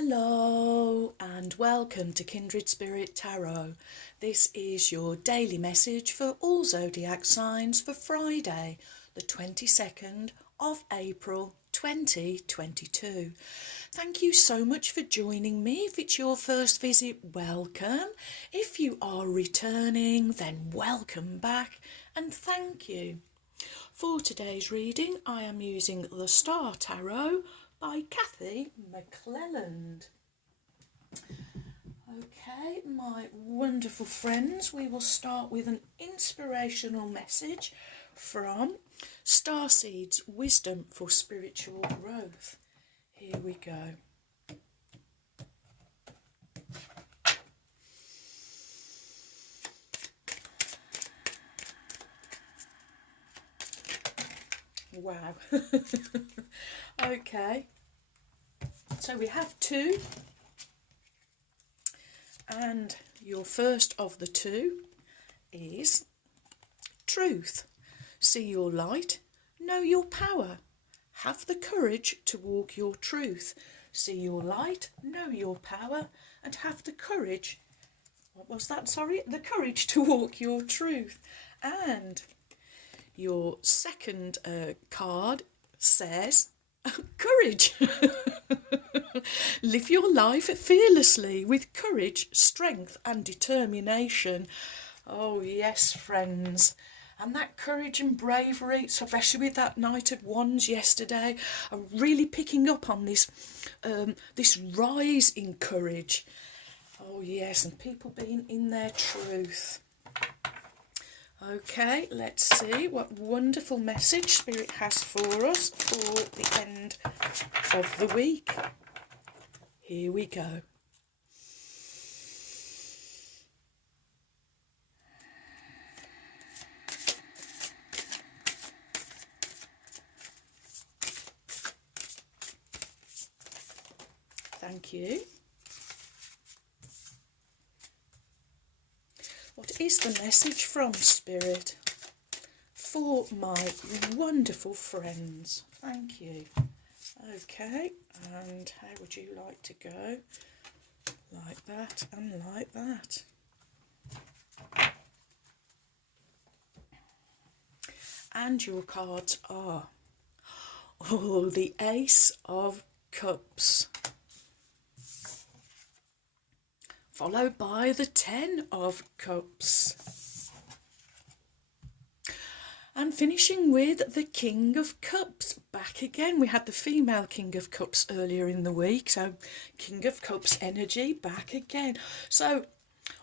Hello and welcome to Kindred Spirit Tarot. This is your daily message for all zodiac signs for Friday, the 22nd of April 2022. Thank you so much for joining me. If it's your first visit, welcome. If you are returning, then welcome back and thank you. For today's reading, I am using the Star Tarot by Kathy McClelland. Okay, my wonderful friends, we will start with an inspirational message from Starseeds Wisdom for Spiritual Growth. Here we go. Wow. Okay, so we have two, and your first of the two is truth. See your light, know your power, have the courage to walk your truth. See your light, know your power, and have the courage, what was that, sorry? The courage to walk your truth. And your second card says, courage. Live your life fearlessly with courage, strength and determination. Oh yes, friends. And that courage and bravery, especially with that Knight of Wands yesterday, are really picking up on this this rise in courage. Oh yes, and people being in their truth. Okay, let's see what wonderful message Spirit has for us for the end of the week. Here we go. Thank you. What is the message from Spirit for my wonderful friends? Thank you. Okay, and how would you like to go? Like that and like that. And your cards are, oh, the Ace of Cups, followed by the Ten of Cups, and finishing with the King of Cups. Back again, we had the female King of Cups earlier in the week, so King of Cups energy back again. So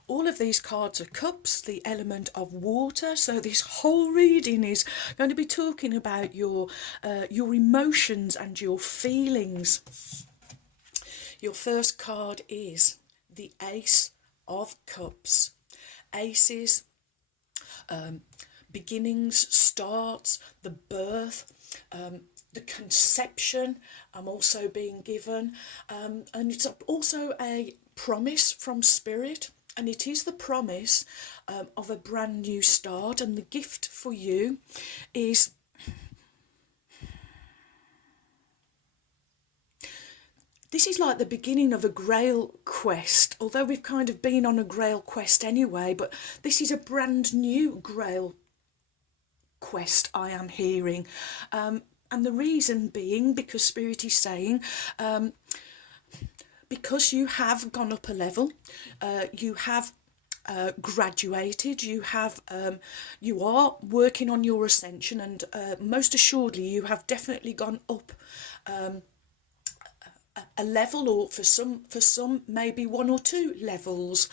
all of these cards are cups, the element of water. So this whole reading is going to be talking about your emotions and your feelings. Your first card is the Ace of Cups. Aces, beginnings, starts, the birth, the conception I'm also being given, and it's also a promise from Spirit, and it is the promise of a brand new start. And the gift for you is this is like the beginning of a Grail quest, although we've kind of been on a Grail quest anyway, but this is a brand new Grail quest I am hearing. And the reason being because Spirit is saying, because you have gone up a level, you have graduated, you are working on your ascension, and most assuredly you have definitely gone up a level, or for some maybe one or two levels,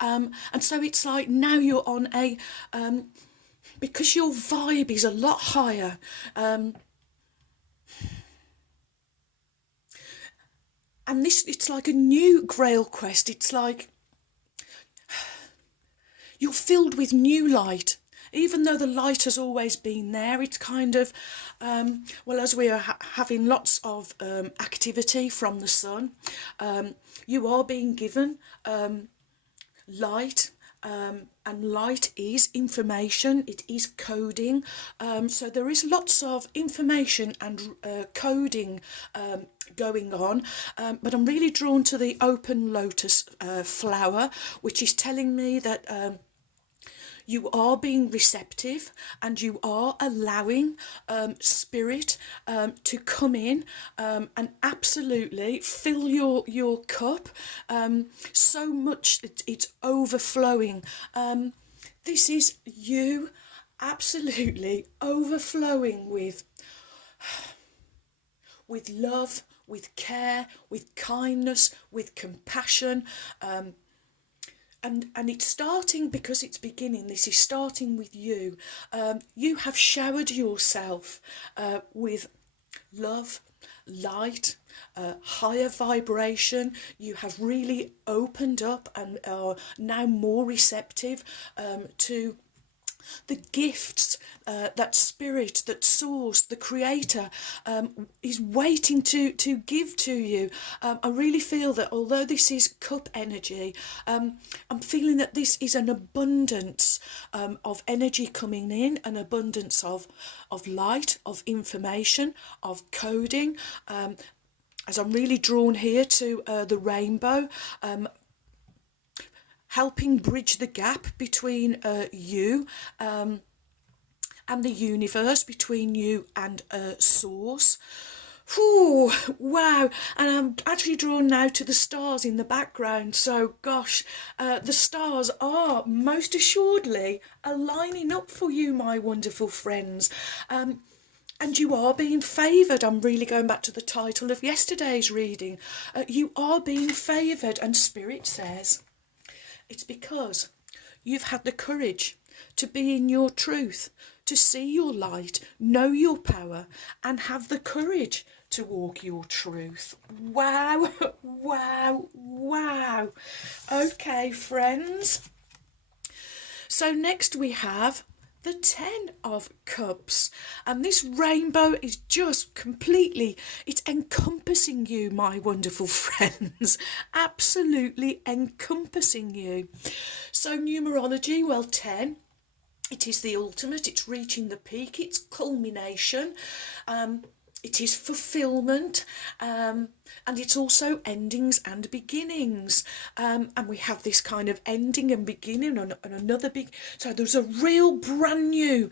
and so it's like now you're on a because your vibe is a lot higher, and it's like a new Grail quest. It's like you're filled with new light. Even though the light has always been there, it's kind of, well, as we are having lots of activity from the sun, you are being given light, and light is information, it is coding. So there is lots of information and coding going on, but I'm really drawn to the open lotus flower, which is telling me that you are being receptive and you are allowing spirit to come in and absolutely fill your cup so much that it's overflowing. This is you absolutely overflowing with love, with care, with kindness, with compassion. And it's starting because it's beginning. This is starting with you. You have showered yourself with love, light, higher vibration. You have really opened up and are now more receptive to the gifts that spirit, that source, the creator is waiting to give to you. I really feel that although this is cup energy, I'm feeling that this is an abundance of energy coming in, an abundance of light, of information, of coding. As I'm really drawn here to the rainbow, helping bridge the gap between you and the universe, between you and source. Ooh, wow. And I'm actually drawn now to the stars in the background. So gosh, the stars are most assuredly aligning up for you, my wonderful friends. And you are being favoured. I'm really going back to the title of yesterday's reading. You are being favoured, and Spirit says it's because you've had the courage to be in your truth, to see your light, know your power, and have the courage to walk your truth. Wow, wow, wow. Okay, friends. So next we have the 10 of Cups, and this rainbow is just completely, it's encompassing you, my wonderful friends, absolutely encompassing you. So numerology, well, 10, it is the ultimate, it's reaching the peak, it's culmination, it is fulfillment, and it's also endings and beginnings. And we have this kind of ending and beginning and another big. So there's a real brand new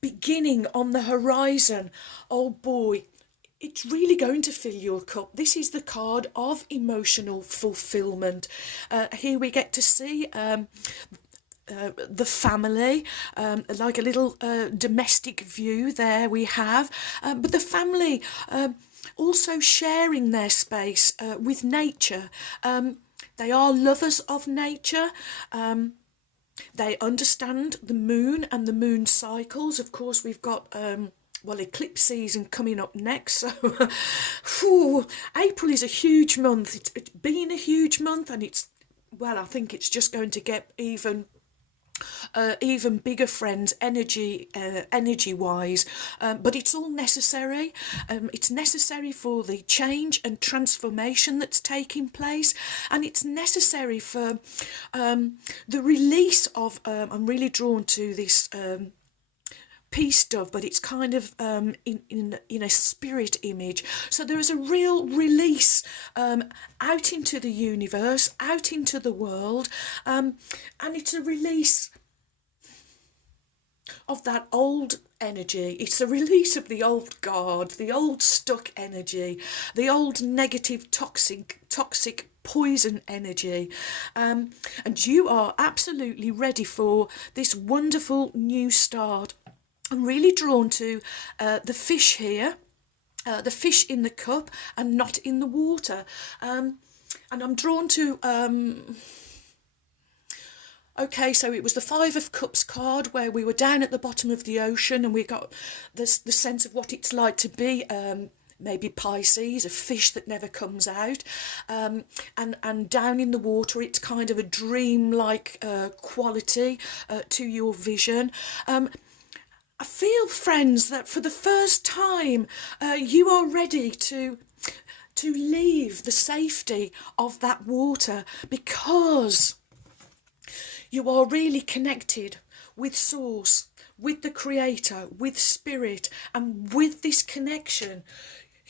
beginning on the horizon. Oh boy, it's really going to fill your cup. This is the card of emotional fulfillment. Here we get to see the family, like a little domestic view there we have, but the family also sharing their space with nature. They are lovers of nature. They understand the moon and the moon cycles. Of course, we've got well, eclipse season coming up next, so April is a huge month. It's been a huge month, and it's, well, I think it's just going to get even bigger, friends, energy wise, but it's all necessary. It's necessary for the change and transformation that's taking place, and it's necessary for the release of I'm really drawn to this peace dove, but it's kind of in a spirit image. So there is a real release out into the universe, out into the world, and it's a release of that old energy. It's a release of the old guard, the old stuck energy, the old negative toxic poison energy, and you are absolutely ready for this wonderful new start. I'm really drawn to the fish here, the fish in the cup and not in the water, and I'm drawn to okay, so it was the 5 of Cups card where we were down at the bottom of the ocean, and we got the sense of what it's like to be maybe Pisces, a fish that never comes out, and down in the water it's kind of a dream-like quality to your vision. I feel, friends, that for the first time you are ready to leave the safety of that water, because You are really connected with Source, with the Creator, with Spirit, and with this connection.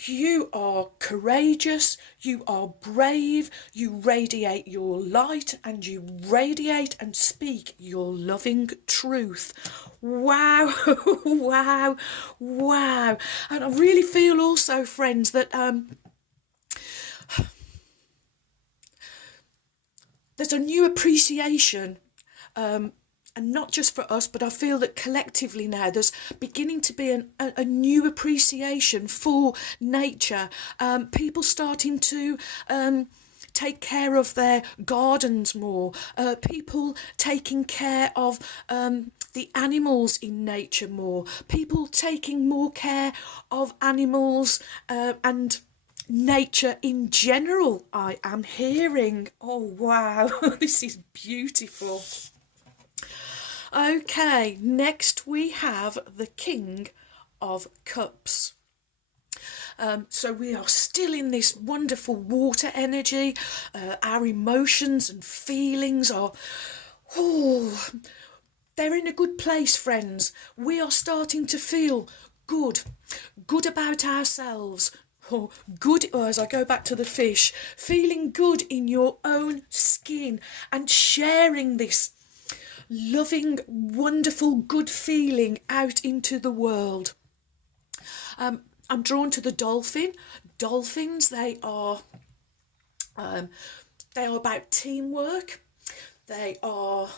You are courageous, you are brave, you radiate your light, and you radiate and speak your loving truth. Wow, wow, wow. And I really feel also, friends, that there's a new appreciation, and not just for us, but I feel that collectively now there's beginning to be a new appreciation for nature. People starting to take care of their gardens more, people taking care of the animals in nature more, people taking more care of animals and nature in general. I am hearing. Oh wow, this is beautiful. Okay, next we have the King of Cups. So we are still in this wonderful water energy. Our emotions and feelings are, they're in a good place, friends. We are starting to feel good about ourselves. Good, as I go back to the fish, feeling good in your own skin and sharing this loving, wonderful, good feeling out into the world. I'm drawn to the dolphin. Dolphins, they are about teamwork. They are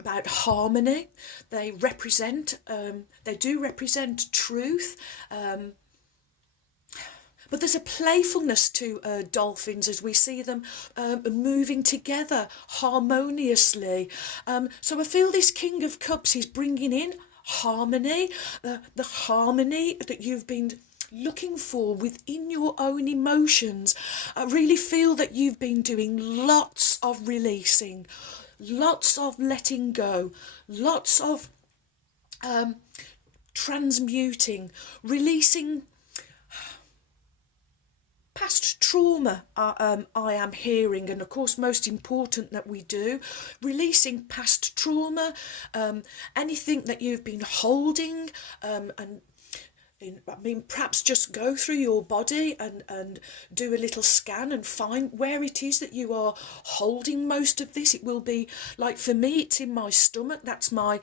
about harmony. They do represent truth. But there's a playfulness to dolphins as we see them moving together harmoniously. So I feel this King of Cups is bringing in harmony, the harmony that you've been looking for within your own emotions. I really feel that you've been doing lots of releasing, lots of letting go, lots of transmuting, releasing past trauma. I am hearing, and of course most important that we do, releasing past trauma, anything that you've been holding, and perhaps just go through your body and do a little scan and find where it is that you are holding most of this. It will be, like for me, it's in my stomach. That's my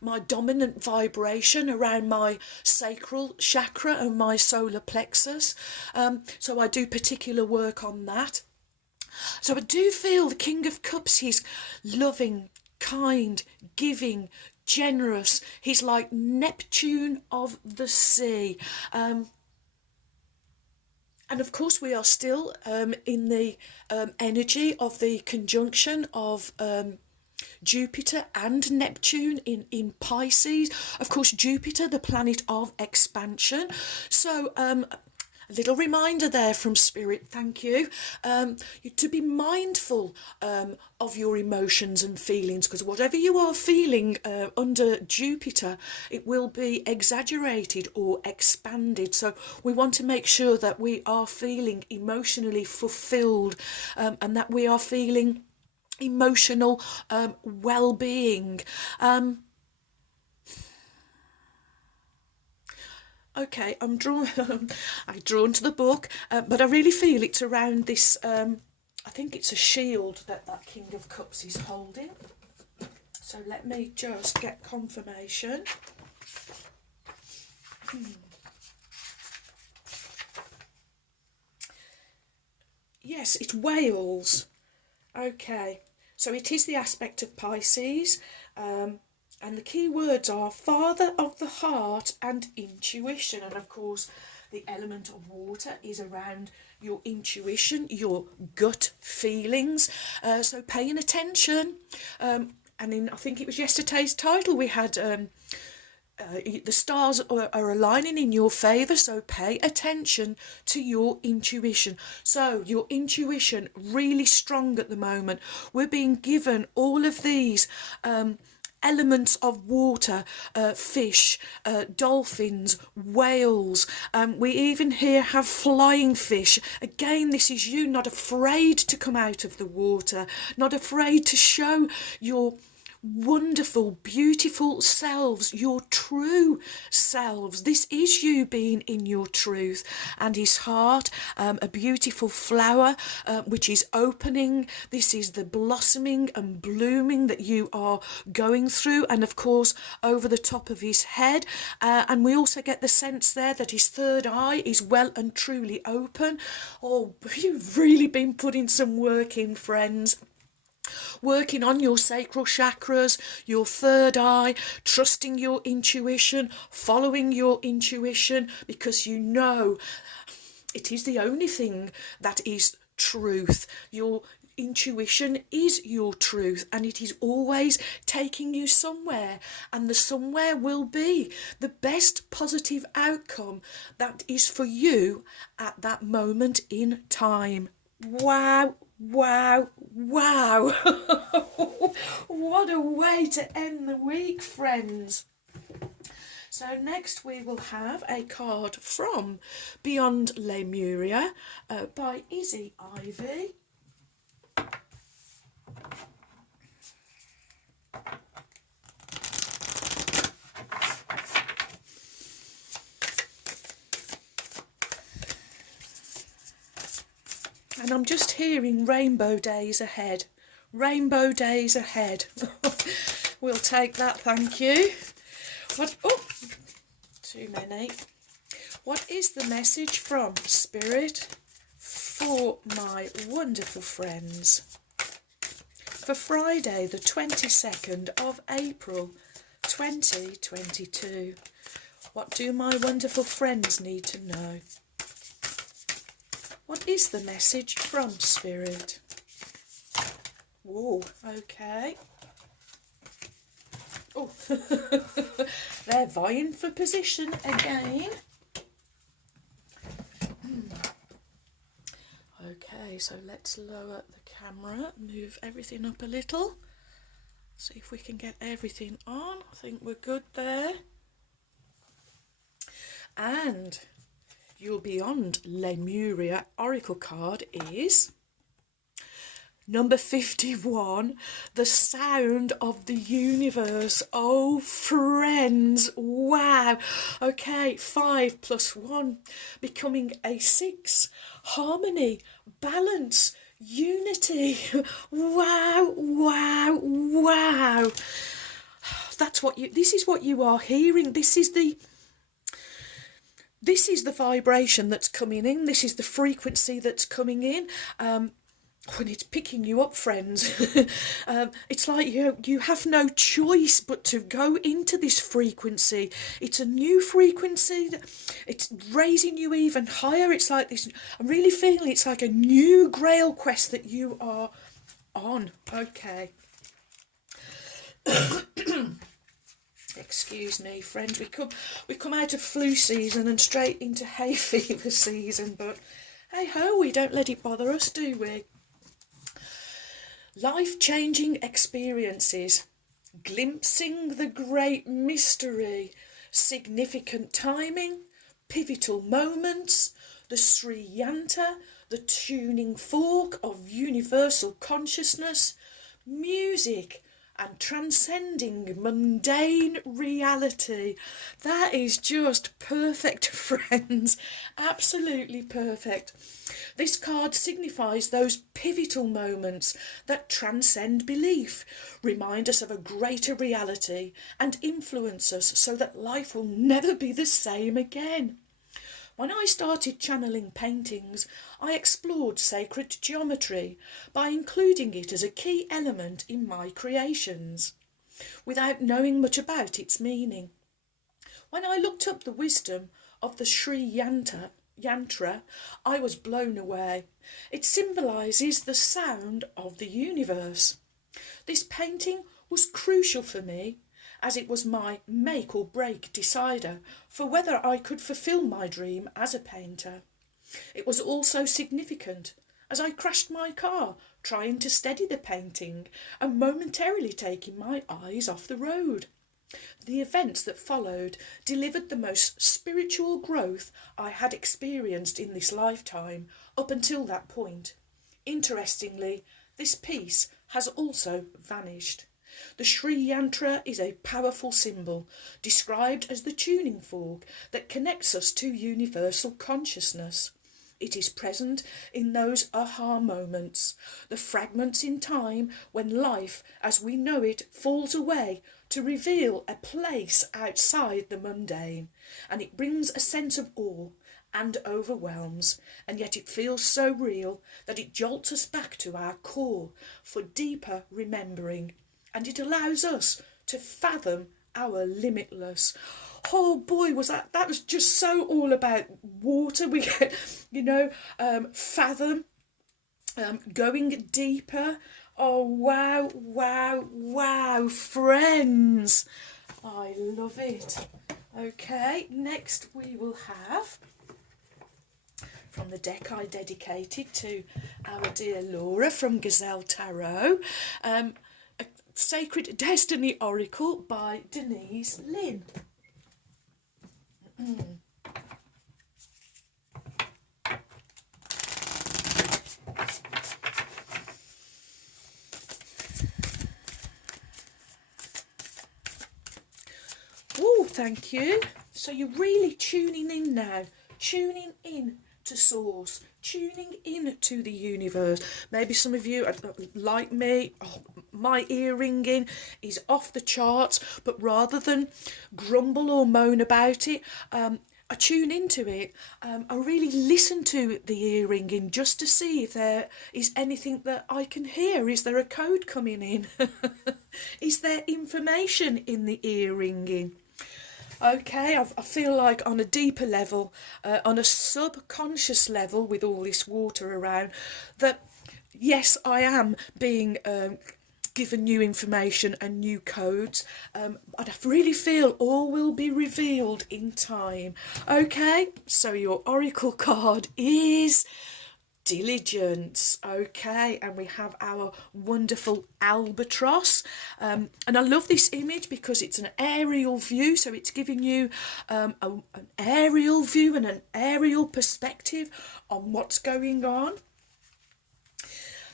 my dominant vibration around my sacral chakra and my solar plexus. So I do particular work on that. So I do feel the King of Cups, he's loving, kind, giving, generous. He's like Neptune of the sea. And of course we are still in the energy of the conjunction of Jupiter and Neptune in Pisces. Of course, Jupiter, the planet of expansion. So a little reminder there from Spirit, thank you, to be mindful of your emotions and feelings, because whatever you are feeling under Jupiter, it will be exaggerated or expanded. So we want to make sure that we are feeling emotionally fulfilled, and that we are feeling emotional well-being. Okay, I'm drawn. I'm drawn to the book, but I really feel it's around this. I think it's a shield that King of Cups is holding. So let me just get confirmation. Yes, it's whales. Okay, so it is the aspect of Pisces. And the key words are Father of the Heart and Intuition. And of course, the element of water is around your intuition, your gut feelings. So paying attention. And I think it was yesterday's title, we had the stars are aligning in your favour, so pay attention to your intuition. So your intuition really strong at the moment. We're being given all of these elements of water, fish, dolphins, whales. We even here have flying fish. Again, this is you not afraid to come out of the water, not afraid to show your wonderful, beautiful selves, your true selves. This is you being in your truth. And his heart, a beautiful flower which is opening. This is the blossoming and blooming that you are going through, and of course over the top of his head. And we also get the sense there that his third eye is well and truly open. Oh, you've really been putting some work in, friends. Working on your sacral chakras, your third eye, trusting your intuition, following your intuition, because you know it is the only thing that is truth. Your intuition is your truth, and it is always taking you somewhere, and the somewhere will be the best positive outcome that is for you at that moment in time. Wow. Wow, wow. What a way to end the week, friends. So next we will have a card from Beyond Lemuria by Izzy Ivy. And I'm just hearing rainbow days ahead. Rainbow days ahead. We'll take that, thank you. What? Oh, too many. What is the message from Spirit for my wonderful friends for Friday, the 22nd of April, 2022? What do my wonderful friends need to know? What is the message from Spirit? Whoa, okay. Oh, they're vying for position again. Okay, so let's lower the camera, move everything up a little. See if we can get everything on. I think we're good there. And your Beyond Lemuria Oracle card is number 51, the sound of the universe. Oh, friends, wow. Okay, 5 plus 1, becoming a 6. Harmony, balance, unity. Wow, wow, wow. That's what this is what you are hearing. This is the vibration that's coming in. This is the frequency that's coming in. When it's picking you up, friends, it's like you have no choice but to go into this frequency. It's a new frequency. It's raising you even higher. It's like this. I'm really feeling it's like a new grail quest that you are on. Okay. Excuse me, friends. We come out of flu season and straight into hay fever season, but hey ho, we don't let it bother us, do we? Life-changing experiences, glimpsing the great mystery, significant timing, pivotal moments, the Sri Yanta, the tuning fork of universal consciousness, music, and transcending mundane reality. That is just perfect, friends. Absolutely perfect. This card signifies those pivotal moments that transcend belief, remind us of a greater reality, and influence us so that life will never be the same again. When I started channeling paintings, I explored sacred geometry by including it as a key element in my creations, without knowing much about its meaning. When I looked up the wisdom of the Sri Yantra, I was blown away. It symbolises the sound of the universe. This painting was crucial for me, as it was my make or break decider for whether I could fulfil my dream as a painter. It was also significant, as I crashed my car, trying to steady the painting and momentarily taking my eyes off the road. The events that followed delivered the most spiritual growth I had experienced in this lifetime up until that point. Interestingly, this piece has also vanished. The Sri Yantra is a powerful symbol, described as the tuning fork that connects us to universal consciousness. It is present in those aha moments, the fragments in time when life as we know it falls away to reveal a place outside the mundane, and it brings a sense of awe and overwhelms, and yet it feels so real that it jolts us back to our core for deeper remembering, and it allows us to fathom our limitless. Oh boy, that was just so all about water. We get, fathom, going deeper. Oh wow, wow, wow, friends, I love it. Okay, next we will have, from the deck I dedicated to our dear Laura from Gazelle Tarot, a Sacred Destiny Oracle by Denise Lynn. Oh, thank you. So you're really tuning in now, tuning in to source, tuning in to the universe. Maybe some of you, like me, my ear ringing is off the charts, but rather than grumble or moan about it, I tune into it. I really listen to the ear ringing just to see if there is anything that I can hear. Is there a code coming in? Is there information in the ear ringing? Okay, I feel like on a deeper level, on a subconscious level with all this water around, that yes, I am being given new information and new codes. I really feel all will be revealed in time. Okay, so your oracle card is diligence. Okay, and we have our wonderful albatross, and I love this image because it's an aerial view, so it's giving you an aerial view and an aerial perspective on what's going on.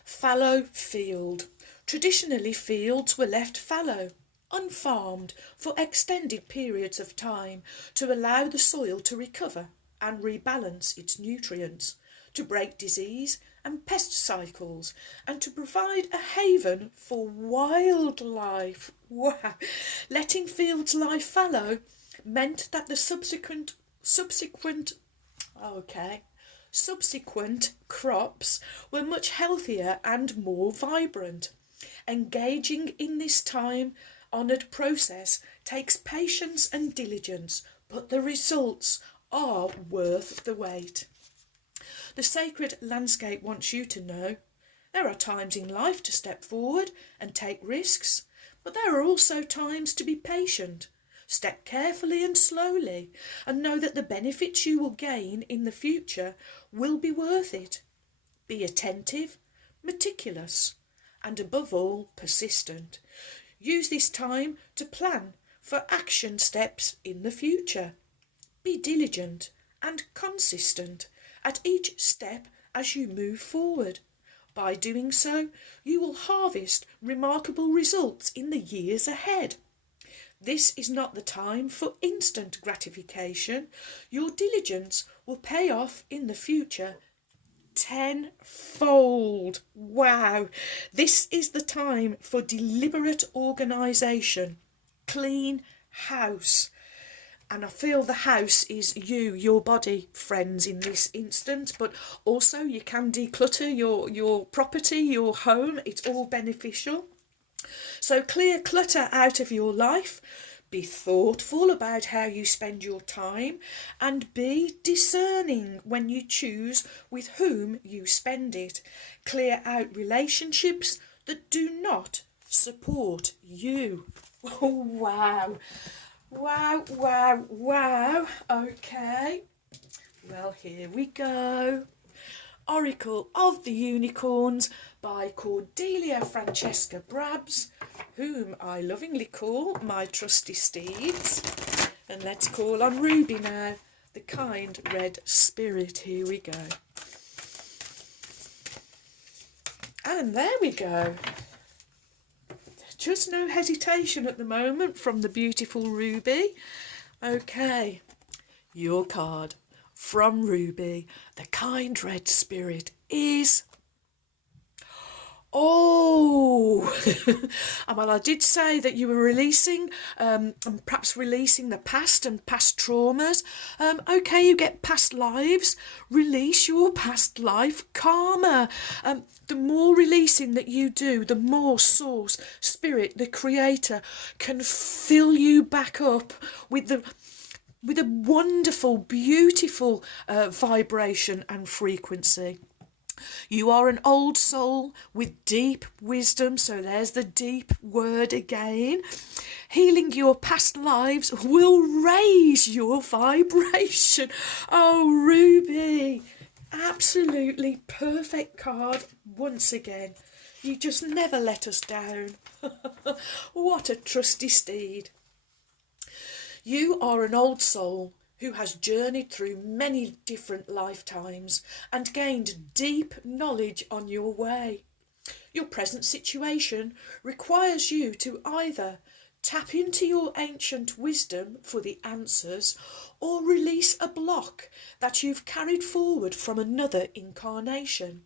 Fallow field. Traditionally, fields were left fallow, unfarmed for extended periods of time to allow the soil to recover and rebalance its nutrients, to break disease and pest cycles, and to provide a haven for wildlife. Wow! Letting fields lie fallow meant that the subsequent crops were much healthier and more vibrant. Engaging in this time-honoured process takes patience and diligence, but the results are worth the wait. The sacred landscape wants you to know there are times in life to step forward and take risks, but there are also times to be patient. Step carefully and slowly, and know that the benefits you will gain in the future will be worth it. Be attentive, meticulous, and above all, persistent. Use this time to plan for action steps in the future. Be diligent and consistent at each step as you move forward. By doing so, you will harvest remarkable results in the years ahead. This is not the time for instant gratification. Your diligence will pay off in the future tenfold. Wow! This is the time for deliberate organisation. Clean house. And I feel the house is you, your body, friends, in this instance, but also you can declutter your property, your home. It's all beneficial. So clear clutter out of your life. Be thoughtful about how you spend your time, and be discerning when you choose with whom you spend it. Clear out relationships that do not support you. Oh, wow. Wow, wow, wow. Okay. Well, here we go. Oracle of the Unicorns by Cordelia Francesca Brabs, whom I lovingly call my trusty steeds. And let's call on Ruby now, the kind red spirit. Here we go. And there we go. Just no hesitation at the moment from the beautiful Ruby. Okay, your card from Ruby, the kind red spirit, is... Oh, well, I did say that you were releasing, and perhaps releasing the past and past traumas. Okay, you get past lives. Release your past life karma. The more releasing that you do, the more Source, Spirit, the Creator, can fill you back up with a wonderful, beautiful vibration and frequency. You are an old soul with deep wisdom, so there's the deep word again. Healing your past lives will raise your vibration. Oh, Ruby, absolutely perfect card once again. You just never let us down. What a trusty steed. You are an old soul who has journeyed through many different lifetimes and gained deep knowledge on your way. Your present situation requires you to either tap into your ancient wisdom for the answers or release a block that you've carried forward from another incarnation.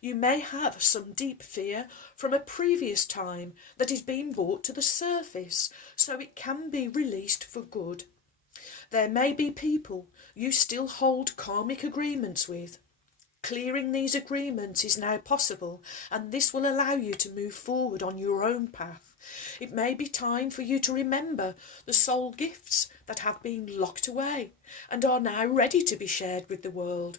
You may have some deep fear from a previous time that is being brought to the surface so it can be released for good. There may be people you still hold karmic agreements with. Clearing these agreements is now possible, and this will allow you to move forward on your own path. It may be time for you to remember the soul gifts that have been locked away and are now ready to be shared with the world.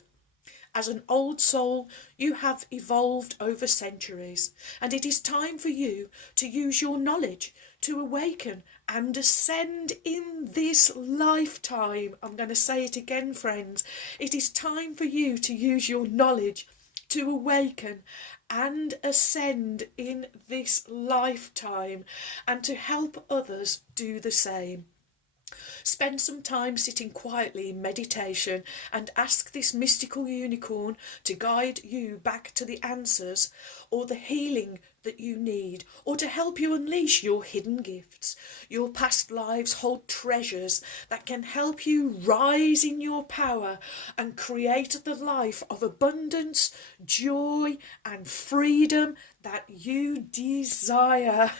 As an old soul, you have evolved over centuries, and it is time for you to use your knowledge to awaken and ascend in this lifetime. I'm going to say it again, friends. It is time for you to use your knowledge to awaken and ascend in this lifetime and to help others do the same. Spend some time sitting quietly in meditation and ask this mystical unicorn to guide you back to the answers or the healing that you need, or to help you unleash your hidden gifts. Your past lives hold treasures that can help you rise in your power and create the life of abundance, joy and freedom that you desire.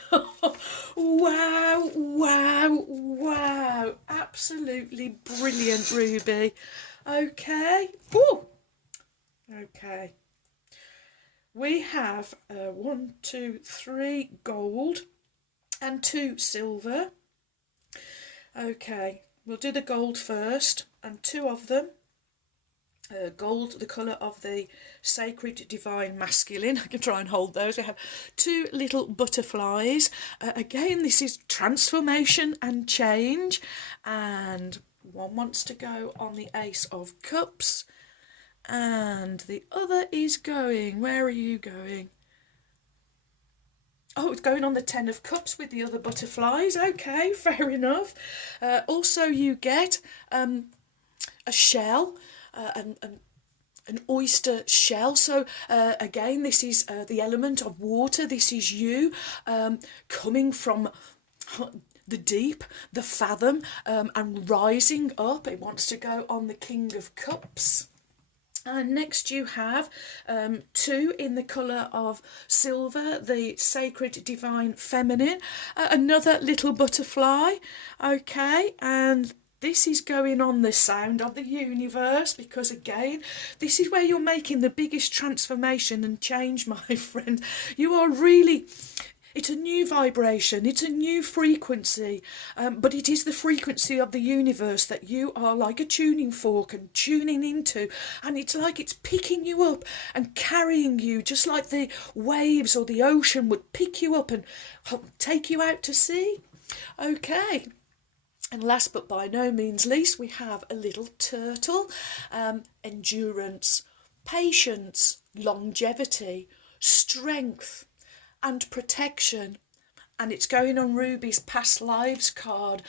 Wow, wow, wow. Absolutely brilliant, Ruby. Okay. Ooh. Okay. We have 1, 2, 3 gold and 2 silver. Okay, we'll do the gold first, and 2 of them. Gold, the colour of the sacred divine masculine. I can try and hold those. We have 2 little butterflies. Again, this is transformation and change. And one wants to go on the Ace of Cups. And the other is going... Where are you going? Oh, it's going on the 10 of Cups with the other butterflies. Okay, fair enough. Also, you get a shell, an oyster shell. So again, this is the element of water. This is you coming from the deep, the fathom, and rising up. It wants to go on the King of Cups. And next you have 2 in the colour of silver, the sacred divine feminine, another little butterfly. Okay, and this is going on the sound of the universe, because again, this is where you're making the biggest transformation and change, my friend. You are really... It's a new vibration, it's a new frequency, but it is the frequency of the universe that you are like a tuning fork and tuning into, and it's like it's picking you up and carrying you, just like the waves or the ocean would pick you up and take you out to sea. Okay. And last but by no means least, we have a little turtle, endurance, patience, longevity, strength and protection. And it's going on Ruby's past lives card,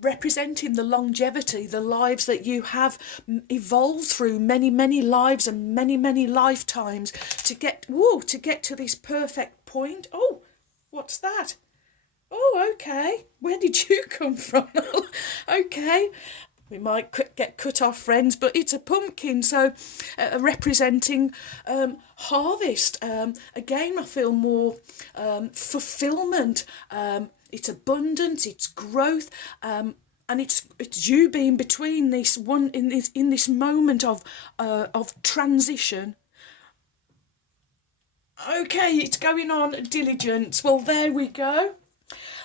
representing the longevity, the lives that you have evolved through, many lives and many lifetimes to get to this perfect point. Oh, what's that? Oh, okay. Where did you come from? Okay. We might get cut off, friends, but it's a pumpkin, so representing harvest. Again, I feel more fulfillment. It's abundance, it's growth, and it's you being between this one in this moment of transition. Okay, it's going on diligence. Well, there we go.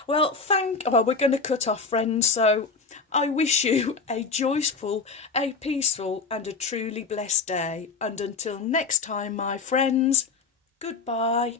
Well, we're going to cut off, friends, so I wish you a joyful, a peaceful and a truly blessed day. And until next time, my friends, goodbye.